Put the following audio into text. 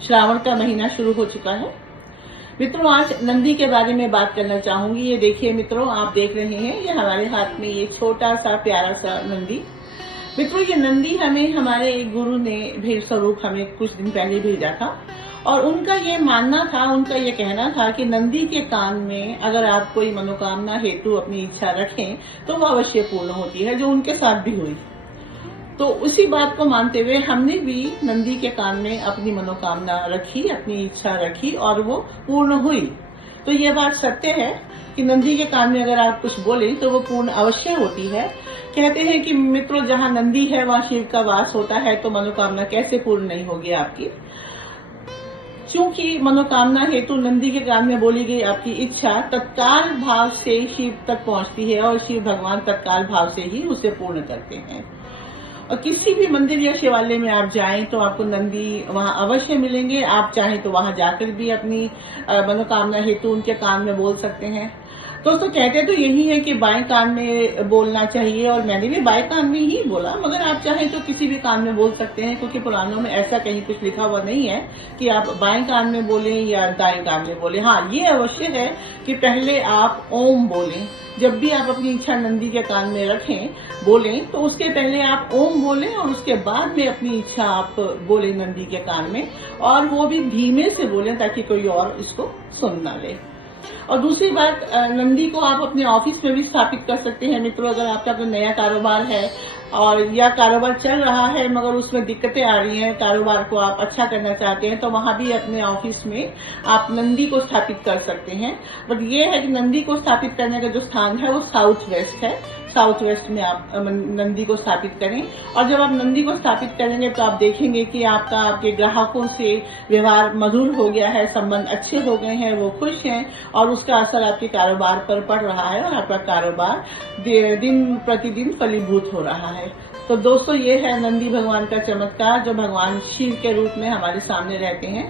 श्रावण का महीना शुरू हो चुका है। मित्रों, आज नंदी के बारे में बात करना चाहूंगी। ये देखिए मित्रों, आप देख रहे हैं, ये हमारे हाथ में ये छोटा सा प्यारा सा नंदी। मित्रों, ये नंदी हमें हमारे एक गुरु ने भेंट स्वरूप हमें कुछ दिन पहले भेजा था और उनका ये मानना था, उनका ये कहना था कि नंदी के कान में अगर आप कोई मनोकामना हेतु अपनी इच्छा रखें तो वो अवश्य पूर्ण होती है, जो उनके साथ भी हुई। तो उसी बात को मानते हुए हमने भी नंदी के कान में अपनी मनोकामना रखी, अपनी इच्छा रखी और वो पूर्ण हुई। तो ये बात सत्य है कि नंदी के कान में अगर आप कुछ बोले तो वो पूर्ण अवश्य होती है। कहते हैं कि मित्रों, जहाँ नंदी है वहाँ शिव का वास होता है, तो मनोकामना कैसे पूर्ण नहीं होगी आपकी। क्योंकि मनोकामना हेतु नंदी के कान में बोली गई आपकी इच्छा तत्काल भाव से शिव तक पहुंचती है और शिव भगवान तत्काल भाव से ही उसे पूर्ण करते हैं। और किसी भी मंदिर या शिवालय में आप जाएं तो आपको नंदी वहां अवश्य मिलेंगे। आप चाहें तो वहां जाकर भी अपनी मनोकामना हेतु उनके कान में बोल सकते हैं। दोस्तों, कहते तो यही है कि बाएं कान में बोलना चाहिए और मैंने भी बाएं कान में ही बोला, मगर आप चाहें तो किसी भी कान में बोल सकते हैं, क्योंकि पुराणों में ऐसा कहीं कुछ लिखा हुआ नहीं है कि आप बाएं कान में बोलें या दाएं कान में बोलें। हाँ, ये अवश्य है कि पहले आप ओम बोलें। जब भी आप अपनी इच्छा नंदी के कान में रखें, बोलें, तो उसके पहले आप ओम बोलें और उसके बाद में अपनी इच्छा आप बोलें नंदी के कान में, और वो भी धीमे से बोलें ताकि कोई और इसको सुन ना ले। और दूसरी बात, नंदी को आप अपने ऑफिस में भी स्थापित कर सकते हैं। मित्रों, अगर आपका कोई नया कारोबार है और या कारोबार चल रहा है मगर उसमें दिक्कतें आ रही हैं, कारोबार को आप अच्छा करना चाहते हैं, तो वहां भी अपने ऑफिस में आप नंदी को स्थापित कर सकते हैं। बट ये है कि नंदी को स्थापित करने का जो स्थान है वो साउथ वेस्ट है। साउथ वेस्ट में आप नंदी को स्थापित करें, और जब आप नंदी को स्थापित करेंगे तो आप देखेंगे कि आपके ग्राहकों से व्यवहार मधुर हो गया है, संबंध अच्छे हो गए हैं, वो खुश हैं और उसका असर आपके कारोबार पर पड़ रहा है और आपका कारोबार दिन प्रतिदिन फलीभूत हो रहा है। तो दोस्तों, ये है नंदी भगवान का चमत्कार, जो भगवान शिव के रूप में हमारे सामने रहते हैं।